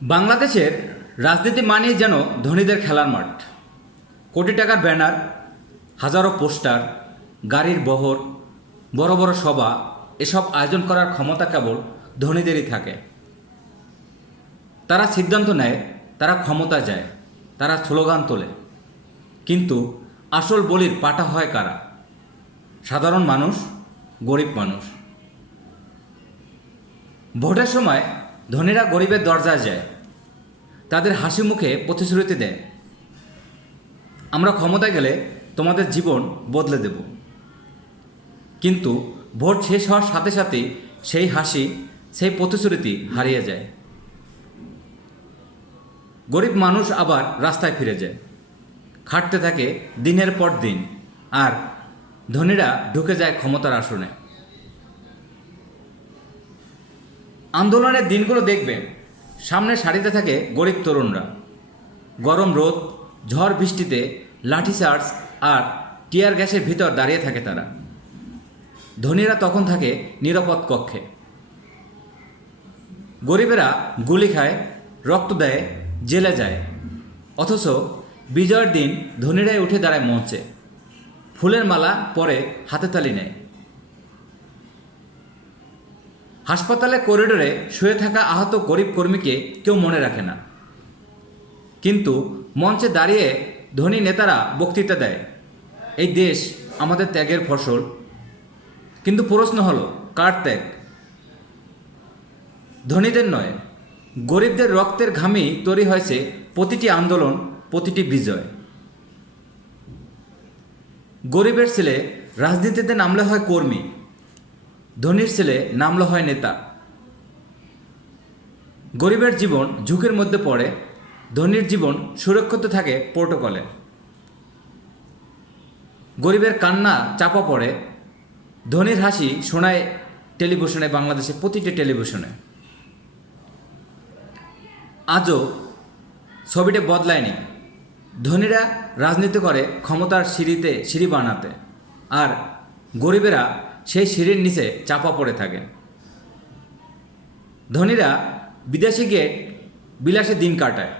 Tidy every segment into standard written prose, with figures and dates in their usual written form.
বাংলাদেশের রাজনীতি মানেই যেন ধনীদের খেলার মাঠ। কোটি টাকার ব্যানার, হাজারো পোস্টার, গাড়ির বহর, বড় বড় সভা, এসব আয়োজন করার ক্ষমতা কেবল ধনীদেরই থাকে। তারা সিদ্ধান্ত নেয়, তারা ক্ষমতা যায়, তারা স্লোগান তোলে, কিন্তু আসল বলির পাঠা হয় কারা? সাধারণ মানুষ, গরিব মানুষ। ভোটের সময় ধনীরা গরিবের দরজায় যায়, তাদের হাসি মুখে প্রতিশ্রুতি দেয়, আমরা ক্ষমতায় গেলে তোমাদের জীবন বদলে দেব। কিন্তু ভোট শেষ হওয়ার সাথে সাথেই সেই হাসি, সেই প্রতিশ্রুতি হারিয়ে যায়। গরিব মানুষ আবার রাস্তায় ফিরে যায়, খাটতে থাকে দিনের পর দিন, আর ধনীরা ঢুকে যায় ক্ষমতার আসনে। আন্দোলনের দিনগুলো দেখবেন, সামনে সারিতে থাকে গরিব তরুণরা। গরম রোদ, ঝড় বৃষ্টিতে লাঠিচার্জ আর টিয়ার গ্যাসের ভিতর দাঁড়িয়ে থাকে তারা। ধনীরা তখন থাকে নিরাপদ কক্ষে। গরিবেরা গুলি খায়, রক্ত দেয়, জেলে যায়। অথচ বিজয়ের দিন ধনীরাই উঠে দাঁড়ায় মঞ্চে, ফুলের মালা পরে হাতে তালি নেয়। হাসপাতালে করিডোরে শুয়ে থাকা আহত গরিব কর্মীকে কেউ মনে রাখে না, কিন্তু মঞ্চে দাঁড়িয়ে ধনী নেতারা বক্তৃতা দেয়, এই দেশ আমাদের ত্যাগের ফসল। কিন্তু প্রশ্ন হলো, কার ত্যাগ? ধনীদের নয়, গরিবদের রক্তের ঘামেই তৈরি হয়েছে প্রতিটি আন্দোলন, প্রতিটি বিজয়। গরিবের ছেলে রাজনীতিতে নামলে হয় কর্মী, ধনীর ছেলে নামলে হয় নেতা। গরিবের জীবন ঝুঁকির মধ্যে পড়ে, ধনীর জীবন সুরক্ষিত থাকে প্রোটোকলে। গরিবের কান্না চাপা পড়ে, ধনীর হাসি শোনায় টেলিভিশনে, বাংলাদেশে প্রতিটি টেলিভিশনে। আজও ছবিটা বদলায়নি। ধনীরা রাজনীতি করে ক্ষমতার সিঁড়ি বানাতে, আর গরিবেরা সেই সিঁড়ির নিচে চাপা পড়ে থাকে। ধনীরা বিদেশে গিয়ে বিলাসে দিন কাটায়,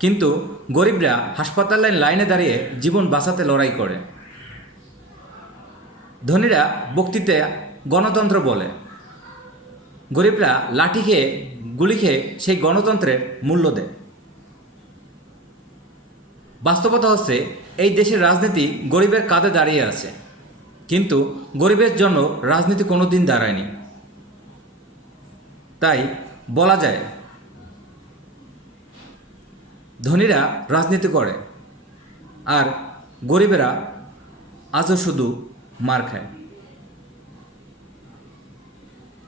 কিন্তু গরিবরা হাসপাতালের লাইনে দাঁড়িয়ে জীবন বাঁচাতে লড়াই করে। ধনীরা বক্তৃতায় গণতন্ত্র বলে, গরিবরা লাঠি খেয়ে, গুলি খেয়ে সেই গণতন্ত্রের মূল্য দেয়। বাস্তবতা হচ্ছে, এই দেশের রাজনীতি গরিবের কাঁধে দাঁড়িয়ে আছে, কিন্তু গরিবের জন্য রাজনীতি কোনো দিন দাঁড়ায়নি। তাই বলা যায়, ধনীরা রাজনীতি করে, আর গরিবেরা আজও শুধু মার খায়।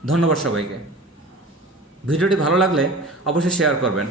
ধন্যবাদ সবাইকে। ভিডিওটি ভালো লাগলে অবশ্যই শেয়ার করবেন।